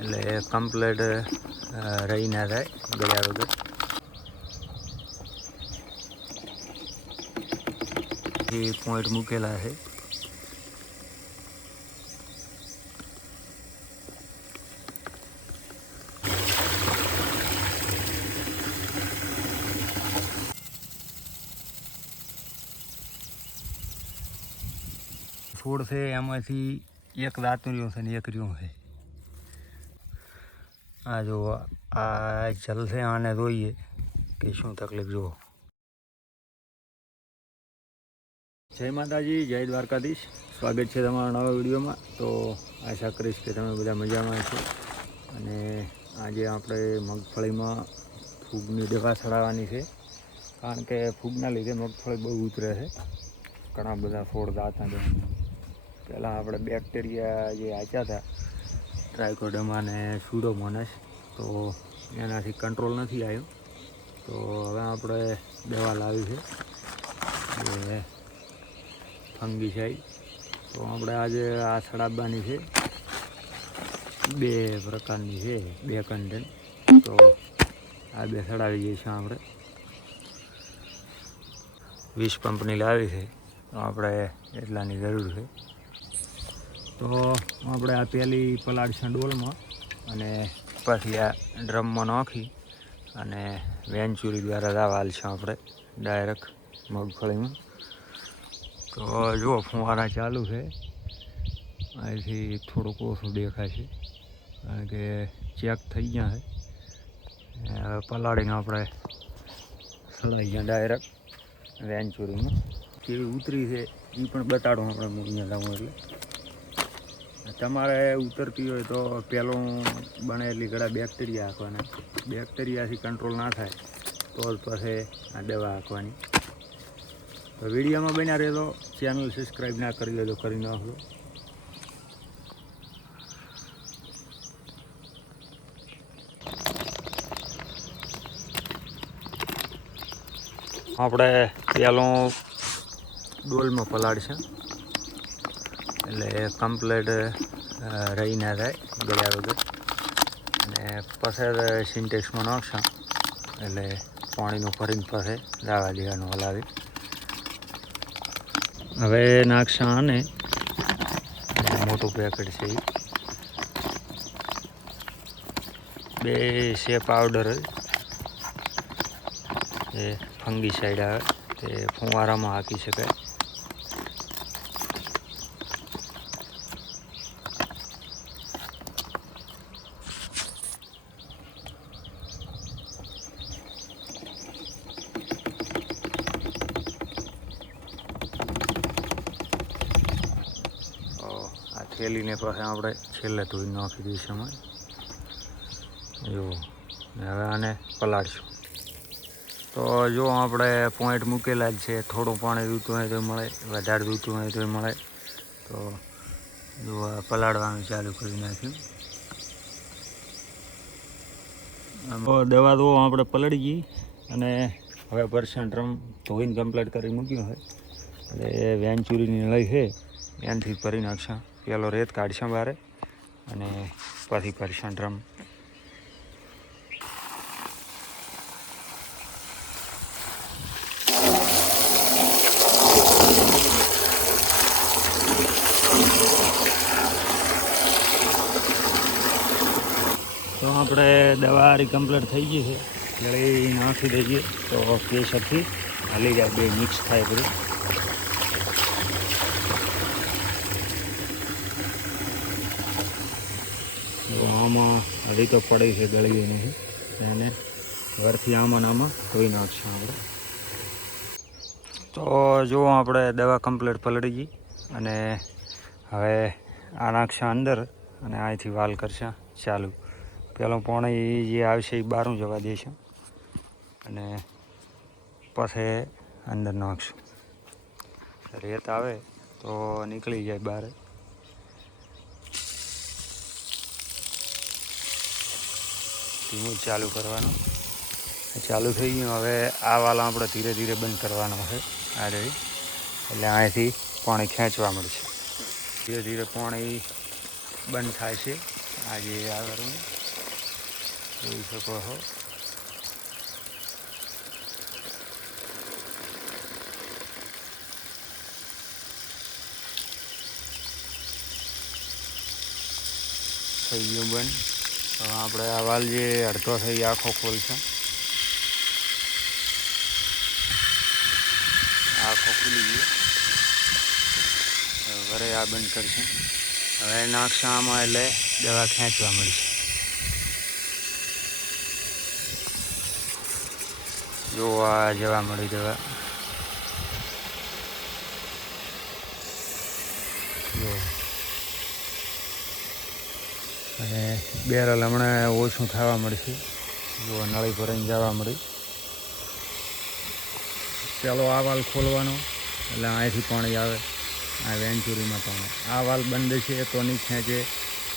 એટલે કમ્પ્લેટ રહી ના જાય ગયા વગર. એ પોઈન્ટ મૂકેલા છે. છોડ છે એમાંથી એક દાંતું રહ્યું છે ને એક રહ્યું છે. આ જો આ જલ છે, આને જોઈએ કે શું તકલીફ. જુઓ. જય માતાજી, જય દ્વારકાધીશ. સ્વાગત છે તમારા નવા વિડીયોમાં. તો આશા કરીશ કે તમે બધા મજામાં છો. અને આજે આપણે મગફળીમાં ફૂગની દવા ચડાવવાની છે, કારણ કે ફૂગના લીધે મગફળી બહુ ઉતરે છે. ઘણા બધા છોડ દાંતા છે. પહેલાં આપણે બેક્ટેરિયા જે આચ્યા હતા ટ્રાયકોડર્મા અને સ્યુડોમોનાસ, તો એનાથી કંટ્રોલ નથી આવ્યો. તો હવે આપણે દવા લાવી છે એ ફંગીસાઇડ. તો આપણે આજે આ ચડાવવાની છે. 2 પ્રકારની છે, 2 કન્ટેન્ટ. તો આ 2 ચડાવી જઈશું આપણે. 20 પંપની લાવી છે, તો આપણે એટલાની જરૂર છે. તો આપણે આ પહેલી પલાળીશું ડોલમાં, અને પછી આ ડ્રમમાં નાખી અને વેન્ચુરી દ્વારા દવા હાલશું આપણે ડાયરેક્ટ મગફળીમાં. તો જુઓ, ફુવારા ચાલુ છે. અહીંથી થોડુંક ઓછું દેખાય છે, કારણ કે ચેક થઈ ગયા છે. હવે પલાળીને આપણે સળાઈ ગયા ડાયરેક્ટ વેન્ચુરીમાં. કેવી ઉતરી છે એ પણ બતાડું આપણે અહીંયા લાવું. એટલે તમારે ઉતરતી હોય તો પહેલું બનેલી ઘણા બેક્ટેરિયા હાંકવાના. બેક્ટેરિયાથી કંટ્રોલ ના થાય તો જ પછી આ દવા હાંકવાની. તો વિડીયોમાં બન્યા રહેજો. ચેનલ સબસ્ક્રાઈબ ના કરી લેજો, કરી નાખજો. આપણે પહેલું ડોલમાં પલાળશે, એટલે કમ્પ્લેટ રહી ના જાય ગયા વગર. અને પછી સિન્ટેક્સમાં નાખશું, એટલે પાણીનું ભરીને પછી દવા દેવાનું હલાવી. હવે નાખશું આને, મોટું પેકેટ છે એ 2 છે પાવડર એ ફંગીસાઇડ આવે, તે ફુવારામાં હાંકી શકાય. આ થેલીને પાસે આપણે છેલ્લે ધોઈ નાખી દઈશું અમે. જો હવે આને પલાળશું. તો જો આપણે પોઈન્ટ મૂકેલા જ છે. થોડું પાણી જોઈતું હોય તો મળે, વધારે જોઈતું હોય તો મળે. તો જો આ પલાળવાનું ચાલુ કરી નાખ્યું. દવા તો આપણે પલળી ગઈ, અને હવે પરસન્ટ ડ્રમ ધોઈને કમ્પ્લીટ કરી મૂક્યું હોય. એટલે વેન્ચુરીની લઈ છે એનાથી ભરી નાખશું. પેલો રેત કાઢશું બહાર, અને પછી પરસન્ટ ડ્રમ. તો આપણે દવા કમ્પ્લીટ થઈ ગઈ છે, એટલે નાખી દઈએ તો પ્રેશરથી હાલી જાય, 2 મિક્સ થાય બધું. આમાં હજી તો પડી છે, ગળી નથી. એને ઘરથી આમાં ધોઈ નાખશું આપણે. તો જો આપણે દવા કમ્પ્લીટ પલળી ગઈ, અને હવે આ નાખશું અંદર, અને અહીંથી વાલ કરશું ચાલુ. પેલું પાણી જે આવશે એ બહાર જવા દઈશું, અને પછી અંદર નાખશું. રેત આવે તો નીકળી જાય બહાર. ધીમું ચાલુ કરવાનું. ચાલુ થઈ ગયું. હવે આ વાલ આપણે ધીરે ધીરે બંધ કરવાનો છે. આ રહી, એટલે અહીંથી પાણી ખેંચવા મળશે. ધીરે ધીરે પાણી બંધ થાય છે, આજે આગળ જોઈ શકો છો. થઈ ગયું બંધ. હવે આપણે આ વાલ જે અડધો થઈ આખો ખોલશે. આખો ખુલી ગયો. ઘરે આ બંધ કરશે. હવે નાખશે આમાં એટલે દવા ખેંચવા મળશે. જો આ જવા મળી દવા. જો અને બેરલ હમણાં ઓછું થવા મળશે. જો નળી ભરાઈને જવા મળી. ચાલો આ વાલ ખોલવાનો એટલે અહીંથી પાણી આવે. આ વેન્ચુરીમાં પાણી. આ વાલ બંધ છે તો નહીં ખેંચે.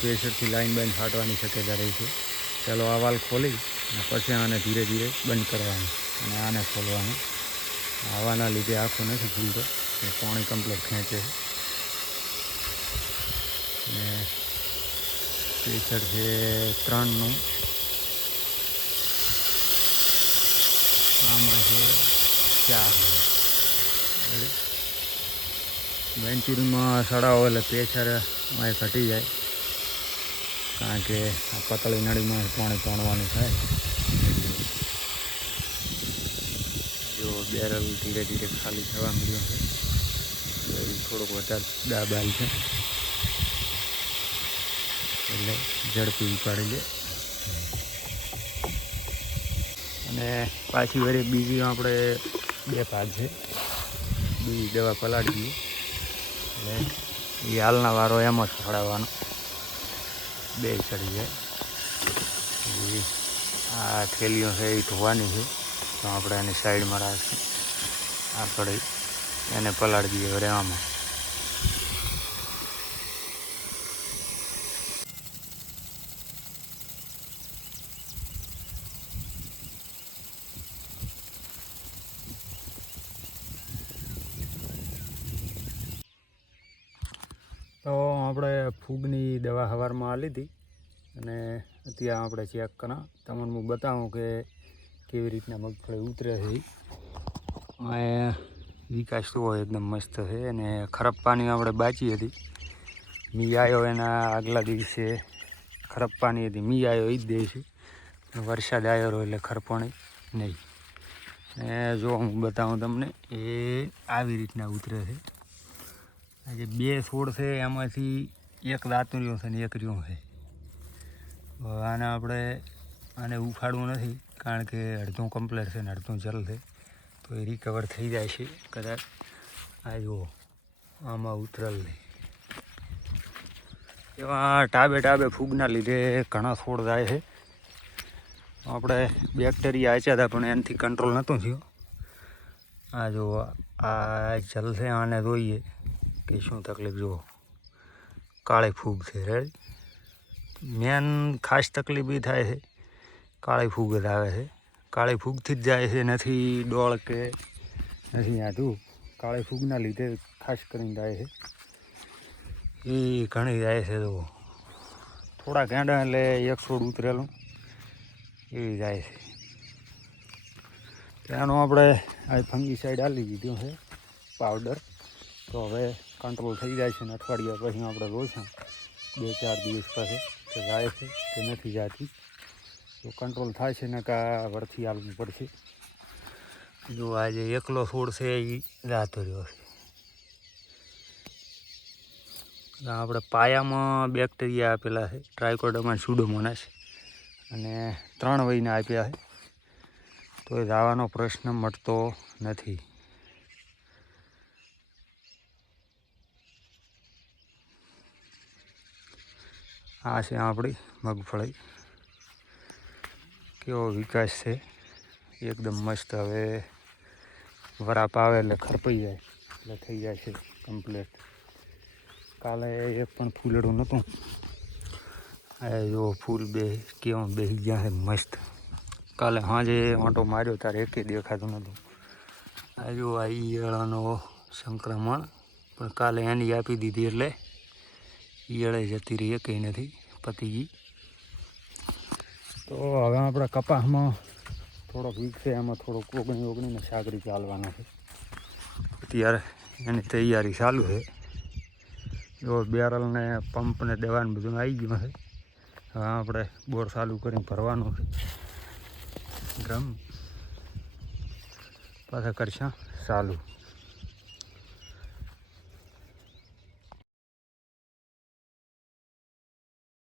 પ્રેશરથી લાઈન બંધ ફાટવાની શક્યતા રહી છે. ચાલો આ વાલ ખોલી અને પછી આને ધીરે ધીરે બંધ કરવાનું અને આને ખોલવાનું. હવાના લીધે આખું નથી ખુલતો. પાણી કમ્પ્લીટ ખેંચે છે. ને પ્રેશર છે 3નું. આમાં છે 4. વેન્ચુરીમાં સડાવો એટલે પ્રેશર અહીં ઘટી જાય. કારણ કે આ પતળી નળીમાં પાણી પાણવાનું થાય. જો બેરલ ધીરે ધીરે ખાલી થવા મળ્યો છે. થોડોક વધારે દાબાલ છે એટલે ઝડપી ઉપાડી લે. અને પાછી વળી બીજી આપણે 2 ભાગ છે. બીજી દવા પલાળી દઈએ એટલે એ હાલના વારો એમ જ ચડાવવાનો. 2 ચડી જાય. આ થેલીઓ છે એ ધોવાની છે તો આપણે એની સાઈડમાં રાખીએ. આ કઢાઈ એને પલાળી દઈએ હવે આમાં. તો આપણે ફૂગની દવા સવારમાં આ લીધી અને અત્યારે આપણે ચેક કરા. તમને હું બતાવું કે કેવી રીતના મગફળી ઉતરે છે. વિકાસ તો એકદમ મસ્ત છે. અને ખરાબ પાણી આપણે બાચી હતી. મી આવ્યો એના આગલા દિવસે ખરાબ પાણી હતી. મી આવ્યો એ જ દિવસે વરસાદ આવ્યો એટલે ખરપાણી નહીં. અને જો હું બતાવું તમને એ આવી રીતના ઉતરે છે. આ જે 2 છોડ છે એમાંથી એક દાંતરીઓ છે ને એક રહ્યો છે. આને આપણે આને ઉખાડવું નથી કારણ કે અડધું કમ્પ્લીટ છે ને અડધું ચાલશે તો એ રિકવર થઈ જાય છે કદાચ. આ જુઓ આમાં ઉતરેલ નહીં. એવા ટાબે ફૂગના લીધે ઘણા છોડ જાય છે. આપણે બેક્ટેરિયા આચ્યા હતા પણ એનાથી કંટ્રોલ નહોતું થયું. આ જુઓ આ જલશે. આને જોઈએ કે શું તકલીફ. જુઓ કાળી ફૂગ છે. રેડી. મેન ખાસ તકલીફ એ થાય છે કાળી ફૂગ જ આવે છે. કાળી ફૂગથી જ જાય છે. નથી ડોળ કે નથી આધું. કાળી ફૂગના લીધે ખાસ કરીને જાય છે. એ ઘણી જાય છે. તો થોડા ગાંડા એટલે 1 છોડ ઉતરેલું એવી જાય છે. ત્યાંનો આપણે આ ફંગીસાઇડ આપી દીધું છે પાવડર. તો હવે કંટ્રોલ થઈ જાય છે. ને અઠવાડિયા પછી આપણે જોઈશું 2-4 દિવસ પછી કે જાય છે કે નથી જતી. તો કંટ્રોલ થાય છે ને કાં વરથી આવવું પડશે. જો આજે એકલો છોડ છે એ રાતો રહ્યો છે. આપણે પાયામાં બેક્ટેરિયા આપેલા છે. ટ્રાઇકોડર્મા સ્યુડોમોનાસ અને 3 વયના આપ્યા છે. તો એ દાવાનો પ્રશ્ન મળતો નથી. આ છે આપણી મગફળી. કેવો વિકાસ છે. એકદમ મસ્ત. હવે વરાપ આવે એટલે ખરપાઈ જાય એટલે થઈ જાય છે કમ્પ્લીટ. કાલે એક પણ ફૂલડું નહોતું. આ જો ફૂલ કેવા બેસી ગયા છે મસ્ત. કાલે સાંજે આંટો માર્યો ત્યારે એકે દેખાતું નહોતું. આ જો આ ઈયળાનો સંક્રમણ પણ કાલે એની આપી દીધી એટલે ઈયળે જતી રહી. એકેય નથી. પતી ગઈ. તો હવે આપણે કપાસમાં થોડોક વીક છે, એમાં થોડોક ઓગણીને સાગરી ચાલવાનો છે. અત્યારે એની તૈયારી ચાલુ છે. જો બેરલ ને પંપ ને દવાને બધું આવી ગયું છે. હવે આપણે બોર ચાલુ કરીને ભરવાનું છે. ડ્રમ પાછા કરશું ચાલુ.